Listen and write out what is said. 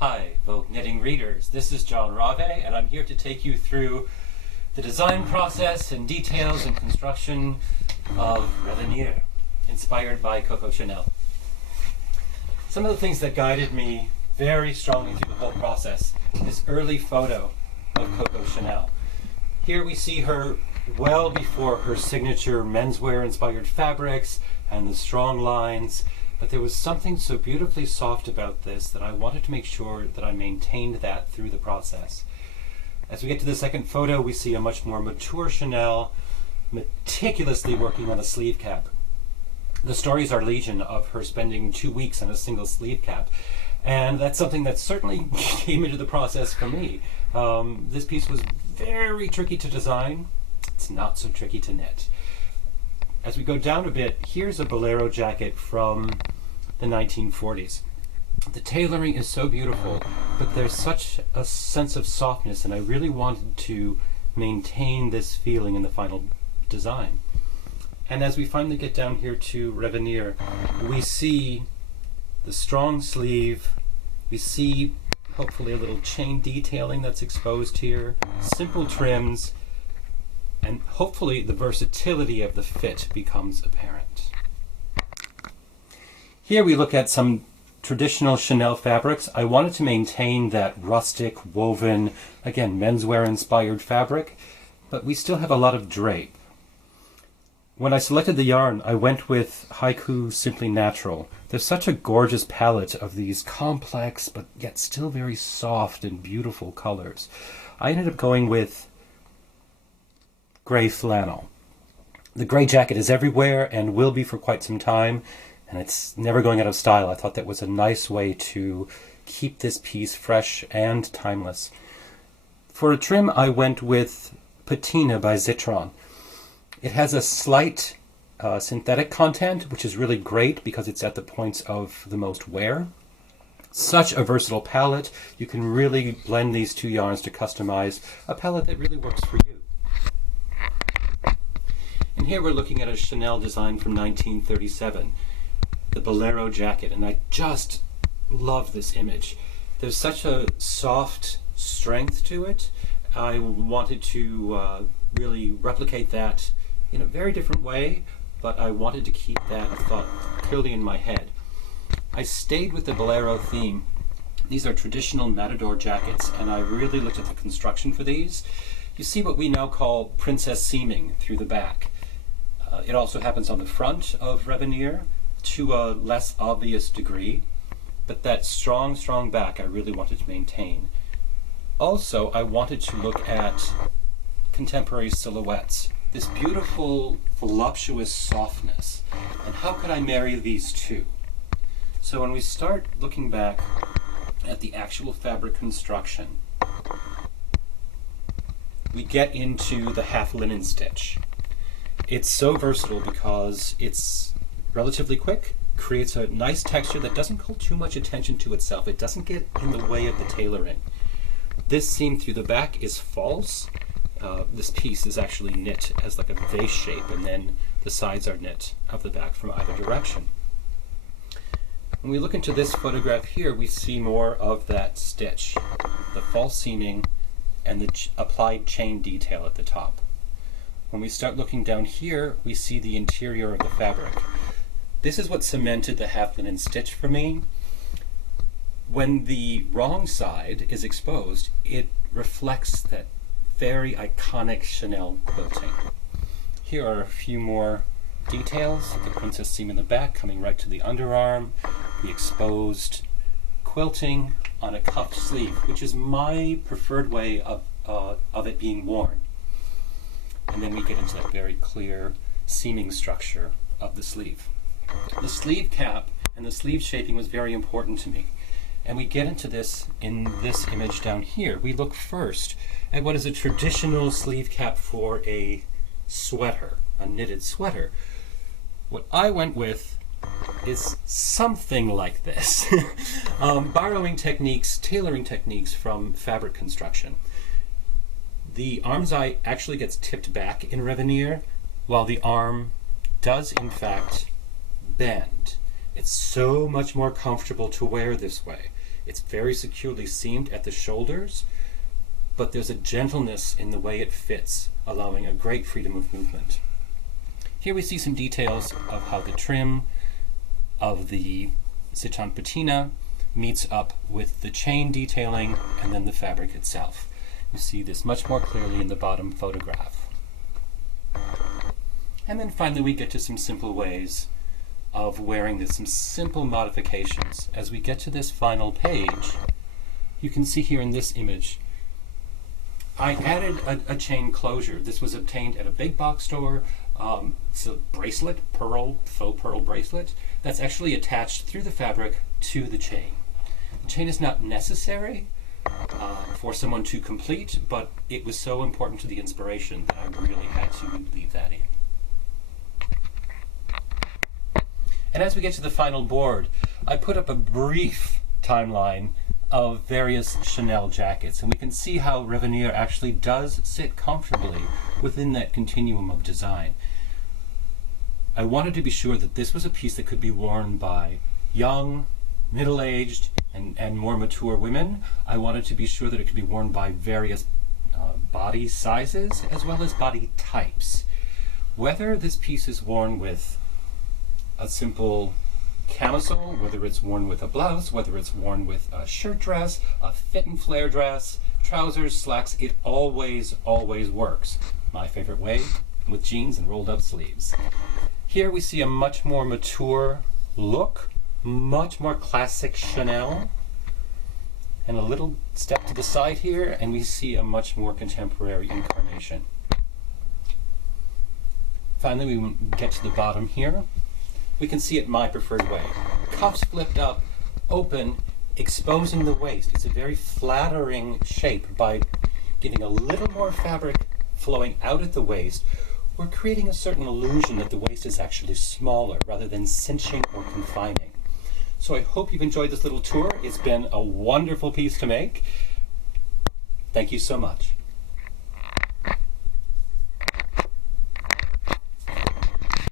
Hi, Vogue knitting readers. This is John Ravet, and I'm here to take you through the design process and details and construction of Ravet, inspired by Coco Chanel. Some of the things that guided me very strongly through the whole process, this early photo of Coco Chanel. Here we see her well before her signature menswear inspired fabrics and the strong lines. But there was something so beautifully soft about this that I wanted to make sure that I maintained that through the process. As we get to the second photo, we see a much more mature Chanel meticulously working on a sleeve cap. The stories are legion of her spending 2 weeks on a single sleeve cap. And that's something that certainly came into the process for me. This piece was very tricky to design. It's not so tricky to knit. As we go down a bit, here's a bolero jacket from the 1940s. The tailoring is so beautiful, but there's such a sense of softness, and I really wanted to maintain this feeling in the final design. And as we finally get down here to Ravet, we see the strong sleeve, we see hopefully a little chain detailing that's exposed here, simple trims, and hopefully the versatility of the fit becomes apparent. Here we look at some traditional Chanel fabrics. I wanted to maintain that rustic, woven, again, menswear inspired fabric, but we still have a lot of drape. When I selected the yarn, I went with Haiku Simply Natural. There's such a gorgeous palette of these complex, but yet still very soft and beautiful colors. I ended up going with gray flannel. The gray jacket is everywhere and will be for quite some time, and it's never going out of style. I thought that was a nice way to keep this piece fresh and timeless. For a trim, I went with Patina by Zitron. It has a slight synthetic content, which is really great because it's at the points of the most wear. Such a versatile palette. You can really blend these two yarns to customize a palette that really works for you. And here we're looking at a Chanel design from 1937, the bolero jacket, and I just love this image. There's such a soft strength to it. I wanted to really replicate that in a very different way, but I wanted to keep that thought clearly in my head. I stayed with the bolero theme. These are traditional matador jackets, and I really looked at the construction for these. You see what we now call princess seaming through the back. It also happens on the front of Ravet to a less obvious degree, but that strong back I really wanted to maintain. Also, I wanted to look at contemporary silhouettes, this beautiful, voluptuous softness, and how could I marry these two? So when we start looking back at the actual fabric construction, we get into the half linen stitch. It's so versatile because it's relatively quick, creates a nice texture that doesn't call too much attention to itself. It doesn't get in the way of the tailoring. This seam through the back is false. This piece is actually knit as like a vase shape, and then the sides are knit of the back from either direction. When we look into this photograph here, we see more of that stitch, the false seaming and the applied chain detail at the top. When we start looking down here, we see the interior of the fabric. This is what cemented the half linen stitch for me. When the wrong side is exposed, it reflects that very iconic Chanel quilting. Here are a few more details. The princess seam in the back coming right to the underarm, the exposed quilting on a cuffed sleeve, which is my preferred way of it being worn. And then we get into that very clear seaming structure of the sleeve. The sleeve cap and the sleeve shaping was very important to me. And we get into this in this image down here. We look first at what is a traditional sleeve cap for a sweater, a knitted sweater. What I went with is something like this. Borrowing techniques, tailoring techniques from fabric construction. The arm's eye actually gets tipped back in Ravet, while the arm does in fact bend. It's so much more comfortable to wear this way. It's very securely seamed at the shoulders, but there's a gentleness in the way it fits, allowing a great freedom of movement. Here we see some details of how the trim of the Sitchan patina meets up with the chain detailing and then the fabric itself. You see this much more clearly in the bottom photograph. And then finally we get to some simple ways of wearing this, some simple modifications. As we get to this final page, you can see here in this image, I added a chain closure. This was obtained at a big box store. It's a bracelet, faux pearl bracelet, that's actually attached through the fabric to the chain. The chain is not necessary for someone to complete, but it was so important to the inspiration that I really had to leave that in. And as we get to the final board, I put up a brief timeline of various Chanel jackets, and we can see how Revenir actually does sit comfortably within that continuum of design. I wanted to be sure that this was a piece that could be worn by young, middle-aged, and more mature women. I wanted to be sure that it could be worn by various body sizes as well as body types. Whether this piece is worn with a simple camisole, whether it's worn with a blouse, whether it's worn with a shirt dress, a fit and flare dress, trousers, slacks, it always works. My favorite way, with jeans and rolled up sleeves. Here we see a much more mature look, much more classic Chanel, and a little step to the side here, and we see a much more contemporary incarnation. Finally, we get to the bottom here. We can see it my preferred way. Cuffs flipped up, open, exposing the waist. It's a very flattering shape. By getting a little more fabric flowing out at the waist, we're creating a certain illusion that the waist is actually smaller rather than cinching or confining. So I hope you've enjoyed this little tour. It's been a wonderful piece to make. Thank you so much.